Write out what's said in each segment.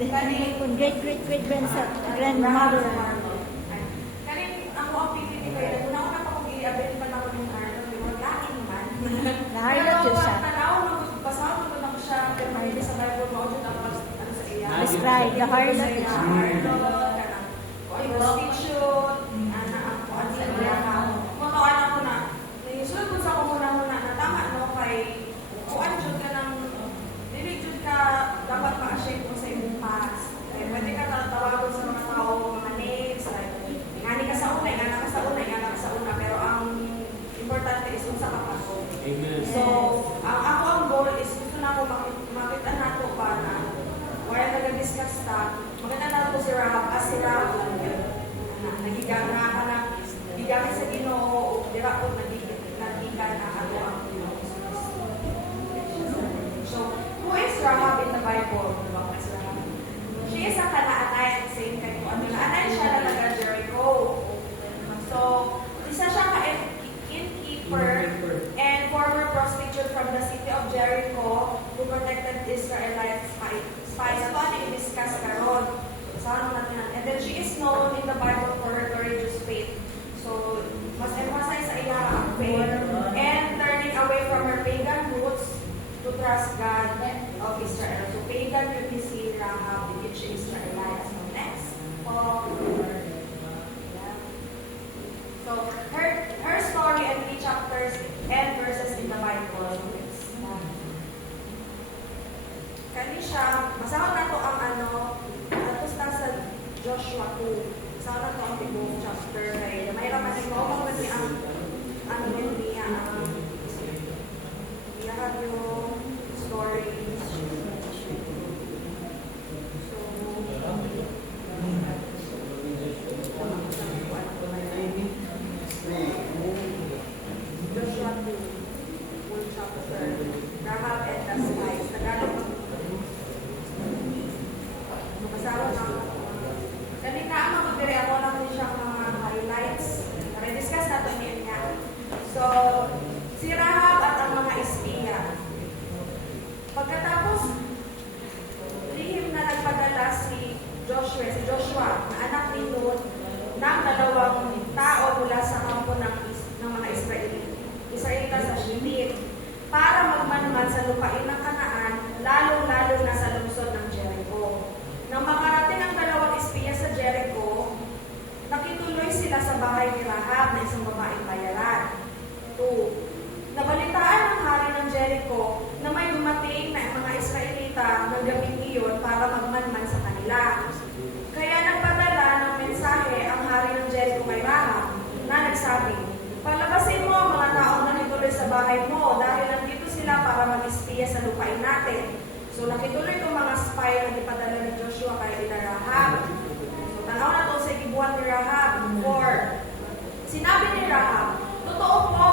Kani kung grandmother. Kani ako ang pipili kayo. Una ko na pa kung i-abel pa na ko ng Arnold. Yung laking man. Naharap Pero yun siya. tanaw, basahan ko lang siya. Pero hindi sa Bible mo. Ano sa iya. Describe the harlot yun siya. Arnold. Prostitute. Ano sa iya. Makawan ako na. Sulod ko sa ako muna na tama no kay kung anjud ka ng religion ka dapat ma-ashamed mo sa imong past. Pwede ka tawagon sa mga tao, mga names, like, ingani ka sa una, ingani ka sa una, ingani ka sa una, pero ang importante is kung sa kapatid. So, ako ang goal is gusto na ako makita na ito pa na wala nag-discuss ta, makita na ito si Rahab, si Rahab, nagigana ka na, gigamit sa Ginoo, dira po nagigan na ako ang Ginoo. So, who is Rahab in the Bible? She is a Canaanite, same kay Canaanite siya na taga Jericho. So, isa siya ka-innkeeper and former prostitute from the city of Jericho who protected Israelites spies. Ito ang i-discuss karon. And then she is known in the Bible for her courageous faith. So, mas emphasize sa iya ang faith and turning away from her pagan roots to trust God of Israel. So, pagan yun ni si Rahab, which is Israelite. So, next. So, her story and 3 chapters and verses in the Bible. Kani siya, masahod na to ang tapos na sa Joshua 2. Masahod na to ang tibuong chapter. Kaya may raman ito, kasi ang yun niya, yung story. Joshua 2, full chapter. Rahab and the spies. Tagalog. Masawa na ako. Kanina ang magdiri ako lang din siyang mga highlights. Discuss na ito niya. So, si Rahab at ang mga espiya. Pagkatapos, lihim na nagpadala si Joshua, na anak ni Nun, ng 2 tao mula sa kampo ng mga Israelita sa Shittim para magmanman sa lupain ng Kanaan, lalong-lalo na sa lungsod ng Jericho. Nang makarating ang 2 espiya sa Jericho, nakituloy sila sa bahay ni Rahab na isang babaeng bayaran. 2. Nabalitaan ng hari ng Jericho na may dumating na mga Israelita ng gabing iyon para magmanman sa kanila. Kaya nagpadala ng mensahe ang hari ng Jericho kay Rahab na nagsabi, "Palabasin mo ang mga taong nakituloy sa bahay mo dahil nandito sila para mag-espiya sa lupain natin." So nakituloy itong mga spy na ipadala ni Joshua kay Rahab. So tanaw na ito sa ibuan ni Rahab. 4. Sinabi ni Rahab, "Totoo po,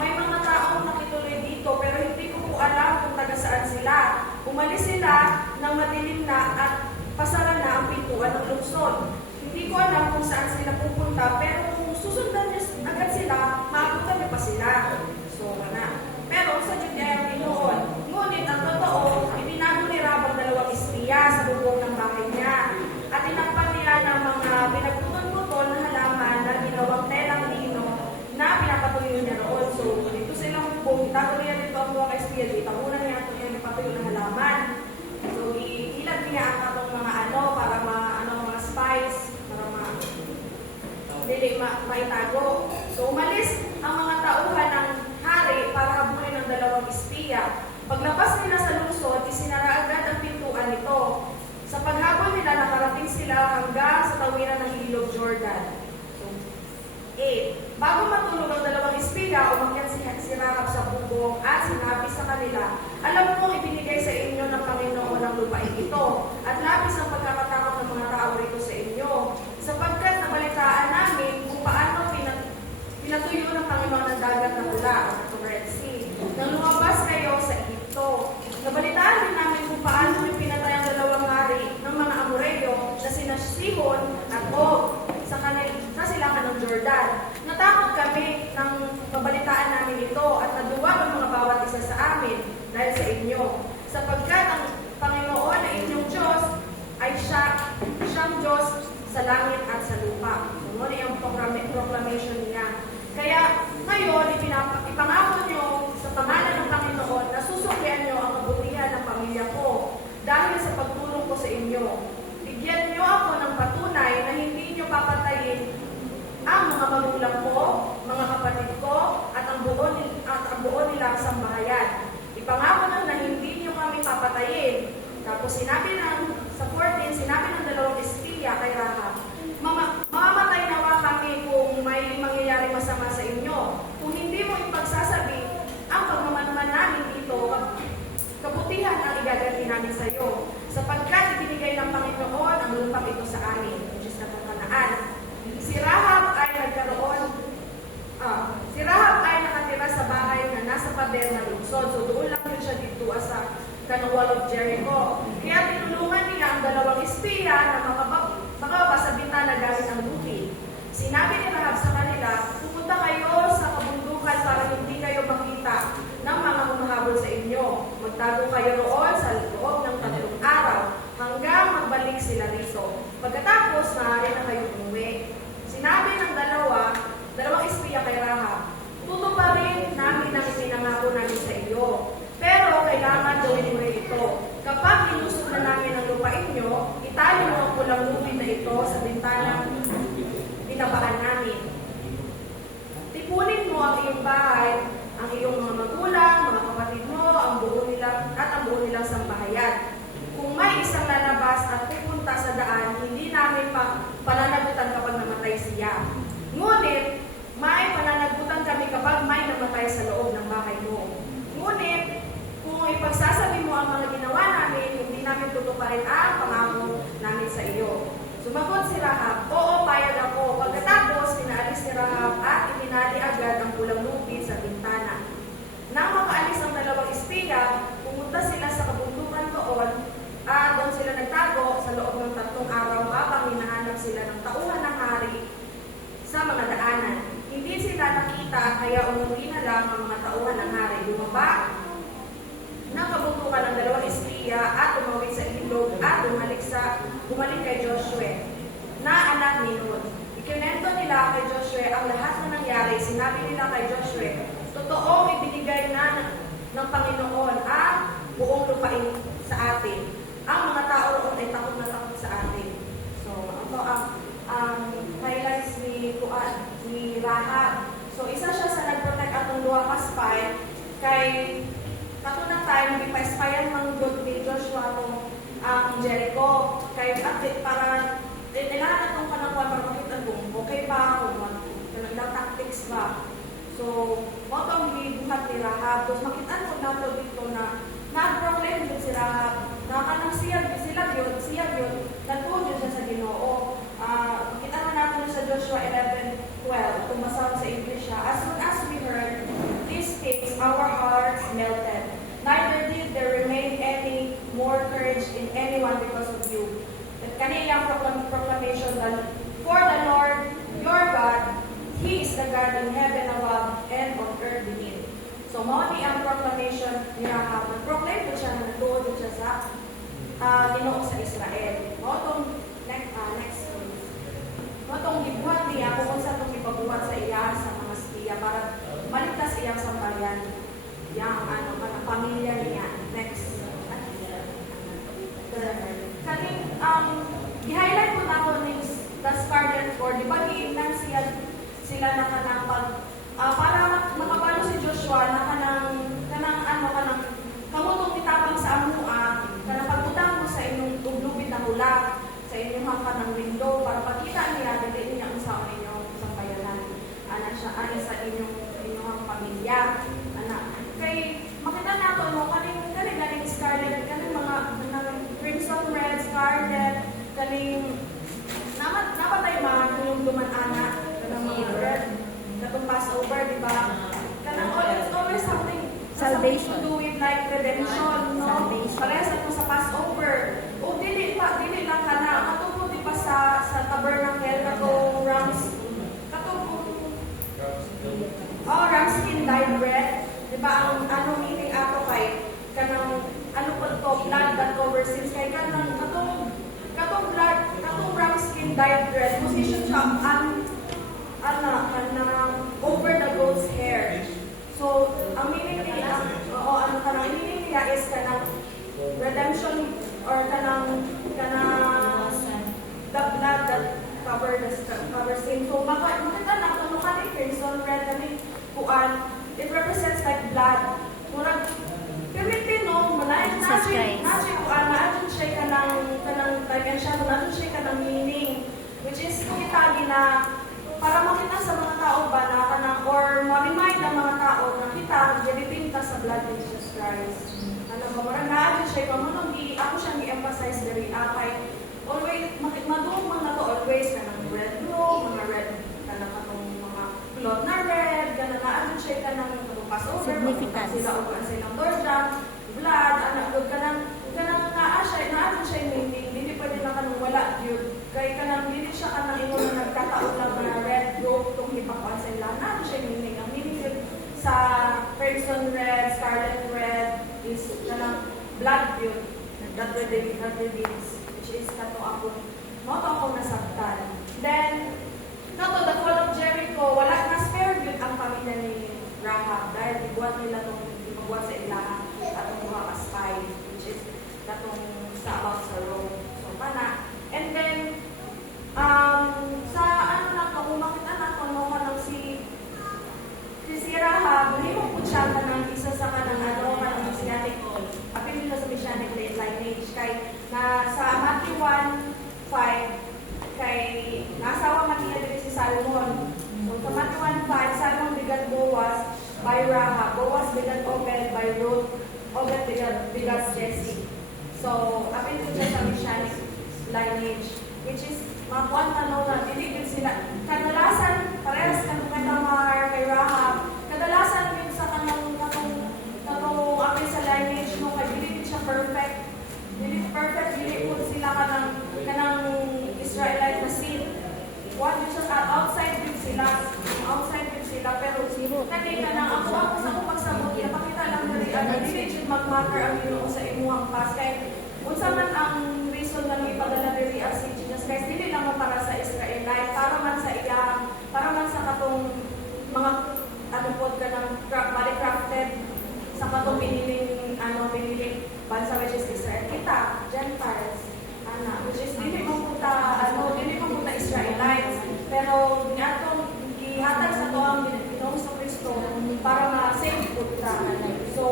may mga taong nakituloy dito pero hindi ko po alam kung taga saan sila. Umalis sila ng madilim na at pasara na ang pintuan ng lungsod. Hindi ko alam kung saan sila pupunta pero kung susundan niya agad sila, maabutan niya pa sila." So wala. Pero sa Judea noon, ngunit ang totoo, ibinago ni Rahab ang 2 espiya sa bubong ng bahay niya at tinakpan niya ng mga pinagputol-putol na halaman na ginawang telang lino na pinapatuyo niya roon. So, dito sa ilang bubong, itago niya dito ang 2 espiya, itakunan niya ito yung pinapatuyo na halaman. So, ilag niya ang atong mga para mga spies, para maitago. So, umalis ang mga tauhan ng hari para habulin ng 2 espiya. Paglabas nila sa lungsod, isinara agad ang pintuan nito. Sa paghabol nila, nakarating sila hanggang sa tawiran ng Ilog Jordan. So, 8. Bago matulog ang 2 espiya, umakyat si Rahab sa bubong at sinabi sa kanila, "Alam kong ibinigay sa inyo ng Panginoon ang lupain ito at labis ang pagkakatakot ng mga tao rito sa inyo, sapagkat nabalitaan namin kung paano pinatuyo ng Panginoon ang dagat na pula o Red Sea. Nang lumabas kayo sa Egypto, nabalitaan din namin kung paano niyo pinatay ang 2 hari ng mga Amoreyo na sina Sihon at Og sa silangan ng Jordan. Natakot kami nang mabalitaan namin ito at naduwag ang mga bawat isa sa amin dahil sa inyo, sapagkat ang Panginoon na inyong Diyos ay Diyos sa langit at sa lupa. So, muna yung proclamation niya. Kaya ngayon, ipangako nyo sa pangalan ng Panginoon na susuklian nyo ang kabutihan ng pamilya ko dahil sa pagtulong ko sa inyo. Bigyan nyo ako ng patunay na hindi nyo papatayin ang mga magulang ko, mga kapatid ko, at ang buo nilang sambahayan. Ipangako na hindi nyo kami papatayin. Tapos sa 14, sinabi ng dalawang espiya kay Rahab, mamamatay nawa kami kung may mangyayari masama sa inyo. Kung hindi mo ipagsasabi ang pagmamanuhan namin dito, kabutihan ang igaganti namin sa iyo. Sapagkat ibinigay ng Panginoon ang lupang ito sa amin, which is Kanaan. Si Rahab ay nakatira sa bahay na nasa pader na lungsod. So doon lang yun siya dito sa kanang wall of Jericho. Kaya tinulungan niya ang dalawang espiya na makababa sa bintana gamit ang lupi. Sinabi ni Rahab sa kanila, pupunta kayo sa kabundukan para hindi kayo makita ng mga humahabol sa inyo. Magtago kayo roon sa loob ng 3 araw hanggang magbalik sila rito. Pagkatapos, maaari na kayo umuwi. Sinabi ng dalawang espiya kay Rahab, tutuparin namin ang ipinangako namin sa iyo. Pero kailangan gawin mo ito. Kapag inusok na namin ang lupain nyo, itali mo ang pulang lupi na ito sa bintana binabaan namin. Tipunin mo ang iyong bahay, ang iyong mga magulang, mga kapatid mo, ang buo nilang sambahayan. Kung may isang lalabas at pupunta sa daan, hindi namin pananagutan kapag namatay siya. Ngunit, may pananagutan kami kapag may namatay sa loob ng bahay mo. Ngunit, kung ipagsasabi mo ang mga ginawa namin, hindi namin tutuparin ang pangako namin sa iyo. Sumagot si Rahab, oo, payag ako. Pagkatapos, pinaalis ni Rahab at itinali agad ang pulang lupi sa bintana. Nang makaalis ang dalawang espiya, pumunta sila sa kabundukan doon at doon sila nagtago sa loob ng 3 araw habang hinahanap sila ng tauhan ng hari sa mga daanan. Hindi sila nakita kaya umuwi na lang ang mga tauhan ng hari. Bumaba ng kabundukan ng dalawang espiya at tumawid sa ilog at bumalik kay Joshua na anak ni Nun. Ikinento nila kay Joshua ang lahat na nangyari. Sinabi nila kay Joshua, totoong ibinigay na ng Panginoon ang buong lupain sa atin. Ang mga tao roon ay takot na takot sa atin. So, ito ang highlights ni Rahab. So, isa siya sa nag-protect atong duha ka spy kay katunang time, di pa-spyan manggod ni Joshua ang Jericho. Kay update para kailangan na itong panakuan para makita kung okay ba, kung ilang tactics ba. So, mo itong hibuhat ni Rahab. Tapos makita mo nato dito na nag-proclaim din si Rahab. Nakanang siya yun, nagtuon yun siya sa Ginoo. Makita na natin sa Joshua 11:12, kung masama sa English siya. As soon as we heard these things, our hearts melted. Neither did there remain any more courage in anyone because of you. At kaniyang proclamation that for the Lord, your God, He is the God in heaven above and on earth beneath. So, mawani ang proclamation ni Rahab. Nag-proclaim ko siya na nagtuon ko siya sa Ginoo sa Israel. Mawatong next please. Mawatong gibuhat niya kung sa itong ipabuhat sa iya sa mga siya para maligtas iyang sambayan. Yang pamilya niya. Next. Kaning, i-highlight ko na ko ng the Scarlet Cord. Di ba, giingnan sila na kanang para makabalo si Joshua na kanang kamutong itapang sa amua, kanang pagutang mo sa inyong tuglubit na hulat, sa inyong kanang window, para pagkita niya, dili niya ang sa inyong sambayanan. Siya, sa inyong pamilya. Kay makita nato no kaning scarlet kaning mga crimson red scarlet kaning napatay man yung duman-ana kanang mga red katong Passover, di ba? Kanang it's always something Salvation. To do with like redemption, no? Salvation. Parehas ako sa Passover. O dili lang kana katong di pa sa tabernacle katong ram skin dyed bread. Diba ang meaning ato kay blood that covers sins kay katong blood katong ram dyed red. Position siya over the goat's hair. So, ang meaning niya, ang meaning niya is kanang redemption or kanang the blood that covers sin. So, makita na kung kanang crimson red kami kuan, it represents like blood. Murag Pilipino, na siya kanang meaning, which is kita na para makita sa mga tao ba na kanang or ma-remind ng mga tao na kita ginipinta sa blood of Jesus Christ. Ano ba, murag na siya pamunong ako siyang i-emphasize diri kay always maduong mga to always kanang red blue, mga red kanang katong mga cloth na red, kanang na siya kanang Passover, Significance. sila upan silang Dorjang, blood, anak doon kanang naa siya meaning, hindi pwede na kanang wala yun. Kaya kanang hindi siya kanang ingon na nagkataon lang na red rope itong hipakuan sa ilan. Naa siya meaning. Ang meaning yun sa crimson red, scarlet red is kanang blood yun. That reveals, which is kato ako, nasaktan. Then, kato, the fall of Jericho, wala na spare yun ang pamilya ni Rahab dahil ibuhat nila itong sa ilahan atong mga ka-spy, which is katong sa about sa road. So, pana. And then, sa kung makita na kung si Rahab, hindi mo po siya kanang isa sa kanang messianic, apin nila sa messianic lineage, kay na sa Matthew 1:5, kay nasawa man niya dito si Salmon. So, sa Matthew 1:5, Salmon begat Boaz by Rahab. Boaz begat Obed by Ruth. Obed begat Jesse. So, apin ko siya sa messianic lineage, which is makuan tanaw na diligid sila. Kadalasan, parehas kang Tamar kay Rahab, kadalasan yun sa kanong apin sa lineage mo, kay diligid siya perfect. Dili po sila kanang Israelite na seed. One is outside din sila, pero nakita na ako sa pagsabot, napakita lang na diligid mag-matter ang Ginoo sa imuhang pas. Kaya, unsa man ang reason na may padala diri si Jesus Christ, dili lang mo para sa Israelite, para man sa katong mga pod ka ng body crafted, sa katong piniling bansa which is Israel. Kita, Gentiles, which is dili mo punta Israelites, pero ihatag sa to ang Ginoong Kristo para ma-save punta. So,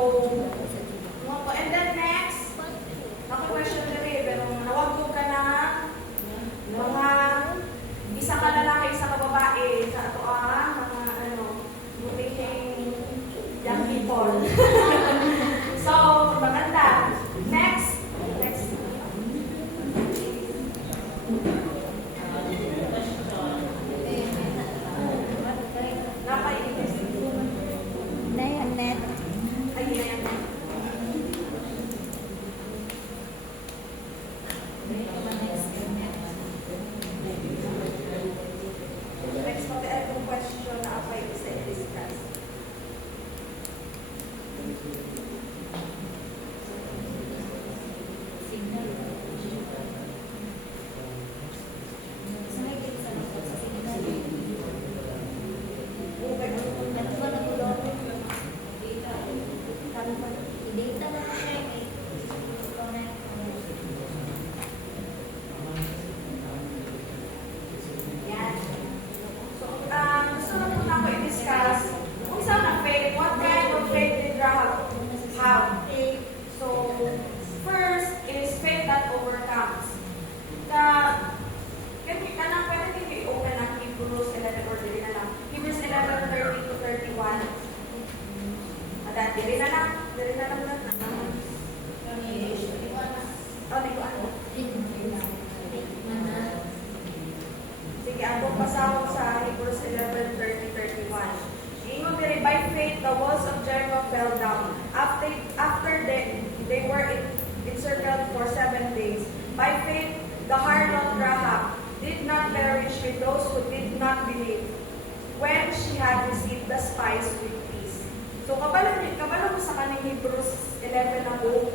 and then next, question diri, pero nawag ka na mga isa ka lalaki, isa ka babae sa ato mga buting young people. So, maganda. Next. Nayanet. Ayan. Next, pati question na ako ay isa i-discuss. Sige, ako pasahog sa Hebrews 11:30-31. Ingon diri, by faith the walls of Jericho fell down after they were encircled for 7 days. By faith the harlot Rahab did not perish with those who did not believe when she had received the spies with peace. So kabalo mo sa kaning Hebrews 11 na book.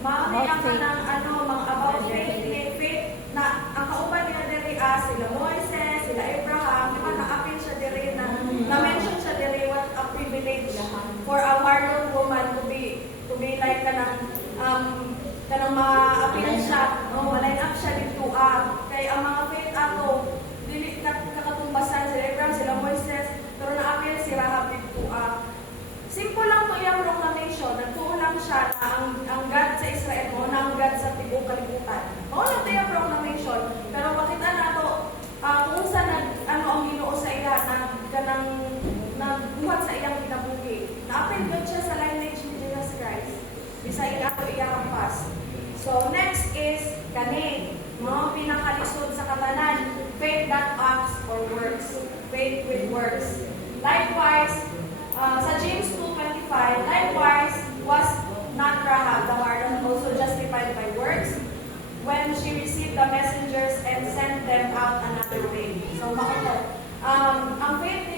Mauni ang kanang mga about faith na ang kauban nila diri as sila Moises, sila Abraham, di ba na-appeal siya dire na-mention siya dire what a privilege for a martyr woman to be like kanang ma-appeal siya, line up siya dito kay ang mga faith ato dili kakatumbasan sila Abraham, sila Moises, pero na-appeal si Rahab dito simple lang to iyang proclamation. Nagtuon lang siya na ang God sa Israel mo, na ang God sa tibuok kalibutan. Mao lang to iyang proclamation. Pero makita na to kung saan ang Ginoo sa iya kanang nagbuhat sa iyang kinabuhi. Na-append yun siya sa lineage ni Jesus Christ. Bisay ila to iyang pas. So next is kani, mga pinakalisod sa katanan, faith that acts or works. Faith with works. Likewise, sa James 2:25, likewise was not Rahab the harlot also justified by works when she received the messengers and sent them out another way. So makita, ang faith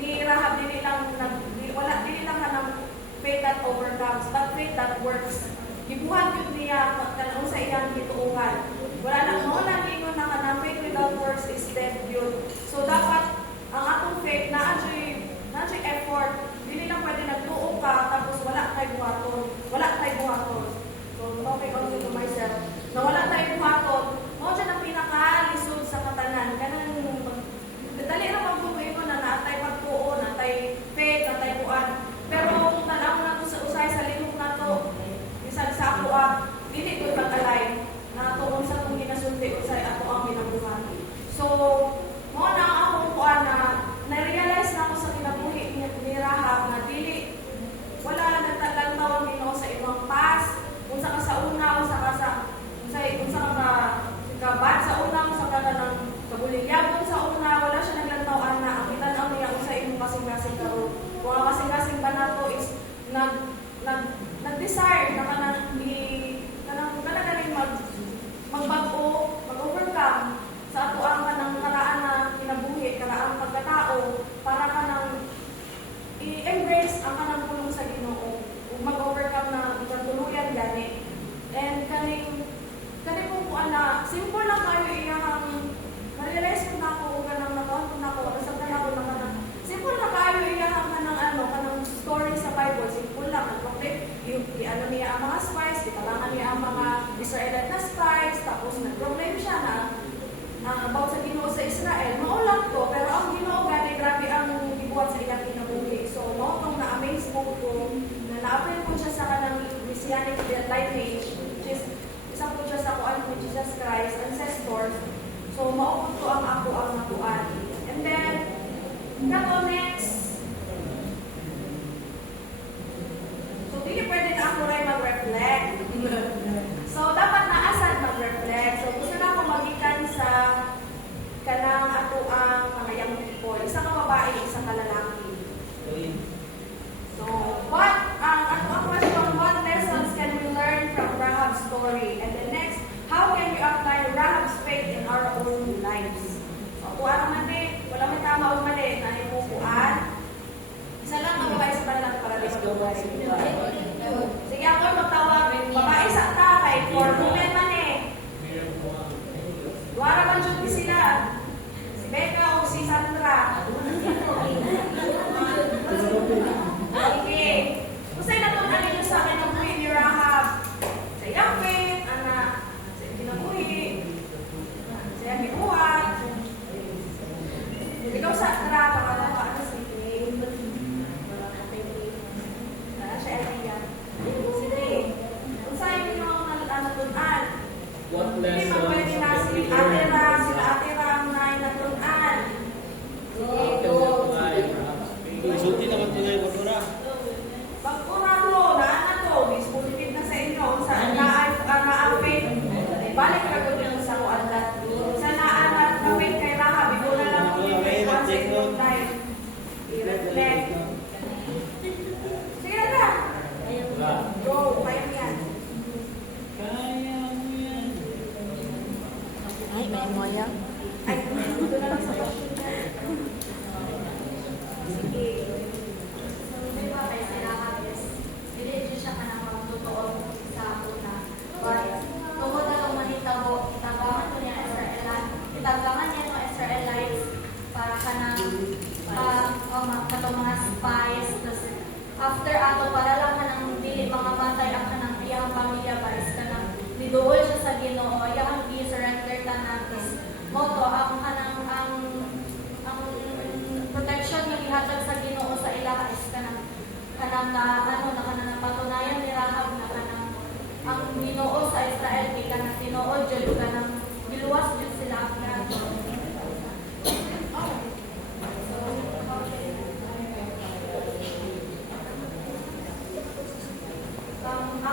ni Rahab dili lang kanang faith that overcomes, but faith that works. Gibuhat yun niya kanang sa iyang gituuhan. Wala na mo lang ingon na kanang faith without works is dead yun. So dapat ang atong faith na effort, hindi lang pwede nagtuo ka tapos wala tayo buhaton. So, okay also to myself, na wala tayo buhaton, mo dyan ang pinakalisod sa katanan. Kanang, dali na magbubuhin ko na natay pagtuo, natay faith, natay buwan. Pero kung tanaw na to sa usay, sa lihok na to, isang sa ako dili ko pag-alay, na tuon sa kong ginasulti usay ako ang minabuhan. So, mo na akong kuan na na-realize na ako sa kinabuhi ni Rahab na dili wala nagtalang tawag Ginoo sa ibang pas unsa ka sa una unsa ka kabad sa una unsa ka nang kabuligyabon sa una wala siya naglantaw na ang kitan-aw niya unsa imong kasing-kasing karon kung ang kasing-kasing ba nato is nag-desire na kanang magbago mag-overcome sa ato ang kanang karaan na kinabuhi, karaan pagkatao, para kanang i-embrace ang kanang pulong sa Ginoo ug mag-overcome na tuluyan gani. And kaning kung ana simple lang kayo iyang na-realize ko na ako ug kanang nakaon ko na ako sa kanang kanang simple lang kayo iyang kanang story sa Bible, simple lang okay ano niya ang mga spies, kailangan niya ang mga Israelite na spies, tapos nag-proclaim siya na about sa Ginoo sa Israel, maulang to, pero ang Ginoo gani grabe ang gibuhat sa ilang kinabuhi. So, mo tong na-amaze mo ko na na-apply po siya sa kanang Messianic lineage, which is isa po siya sa kuan ni Jesus Christ, ancestors. So, maupod to ang ako ang nakuan. And then, kato next. So, hindi pwede na ako rin mag-reflect. So, dapat naasad mag-reflect. So, gusto na ako magikan sa kanang ato ang mga young people. Isa ka babae, isa ka lalaki. So, ang question, what lessons can we learn from Rahab's story? And the next, how can we apply Rahab's faith in our own lives? So, kuha naman wala may tama o mali na ipupuan. Isa lang ang babae sa lalaki para di mag-babae. Sige ako magtawag. Babae sa takay, for women man Wala man dyan sila. Si Becca o si Sandra. Okay. Kusay na itong ano sa akin ng buhay ni Rahab. Sa iyang faith, anak. Sa kinabuhi. Sa iyang binuhat. Ikaw sa Sandra, para ka ano si Kay. Siya ay yan. Sige. Kusay nyo ang natunan. Hindi magpwede na si Ate Ram na natunan. Sulti naman ito ngayon, Bagura. Bagura ko, naan to. Dispositive na sa inyo. Sa na-faith. Balik ka ko din sa kuanlat. Sa na-faith kay Rahab, ito na lang ako yung faith sa inyong time. I-reflect. Sige na. Go, kaya yan. Kaya mo yan. Ay, may moya. Ay, ito na lang sa question niya. Sige. Di ba kay Rahab is dili siya kanang totoo sa una. But tungod na manitabo, itabangan ko niya Israel, itabangan Ginoo jud ka nang giluwas jud sila after ato.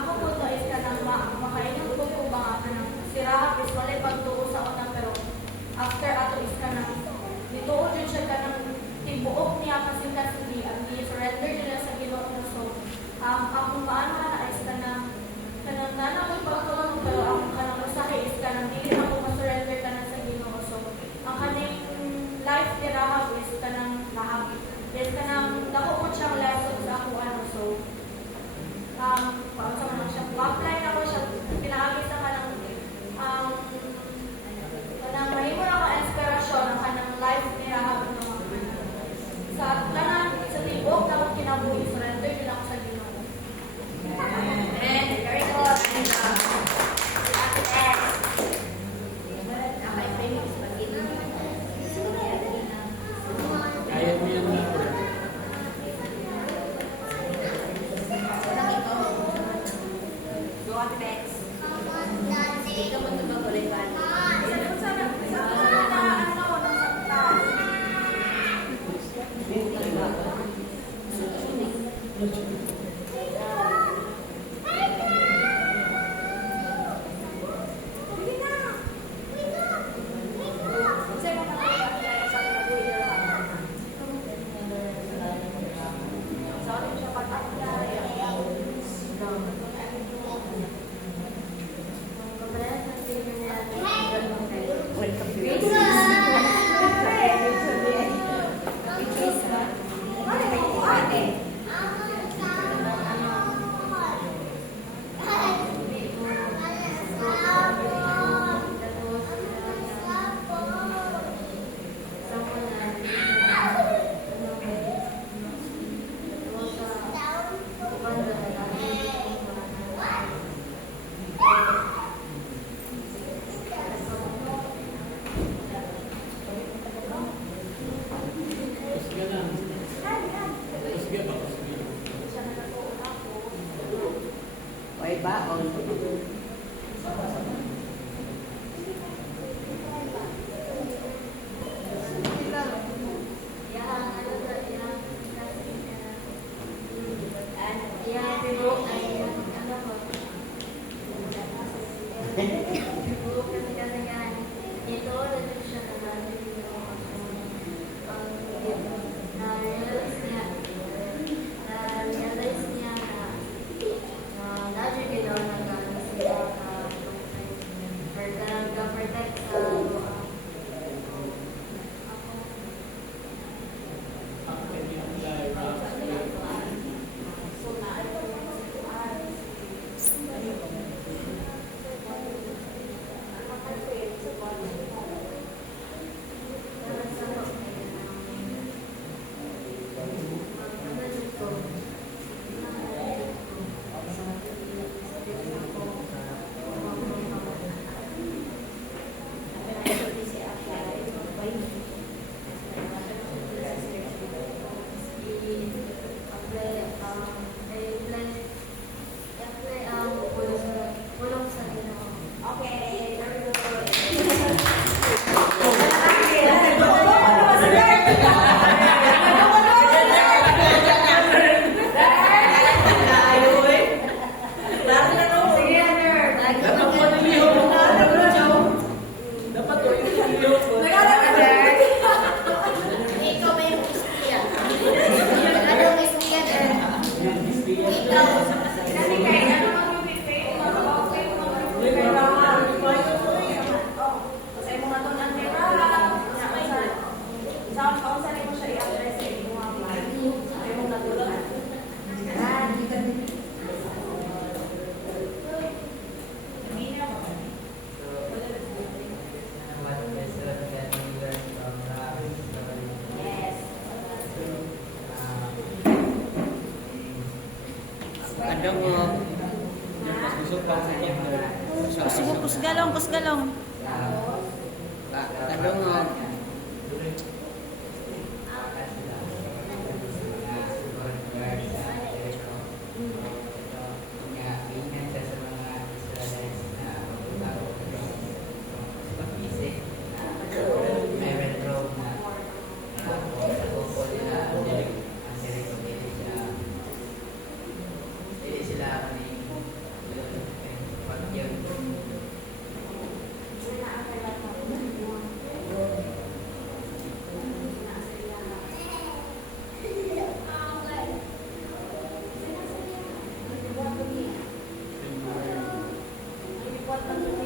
Ako po to is kanang makaingon ko po ba kanang sira is wala pagtuo sa una pero after ato is kanang nituo jud siya kanang tibuok niya kasi kasi ang surrender nila sa Ginoo so akong paano na is kanang nana ko pagtuo pero ang kanang usahay is kanang dili ako ma-surrender kanang sa Ginoo so ang kaning life ni Rahab is kanang lahab is kanang dako po siyang lesson sa ako ano so paano sa mga siya, ma-apply na ko siya, pinaagis na kanang, kanang mahimo na ko inspirasyon ang kanang life ni Rahab no. Sa kanang, sa tibok na ko kinabuhi, surrender nila ko sa Ginoo. Amen. Very good. Kaya mo yan na. Go on, Bex. Ikaw mo ito ba kulay ba? Welcome to Sige na. Sige ba? Oy ba? Kadang mo. Gusto pa sa kanya. Pusgalong, pusgalong. Kadang mo. Ang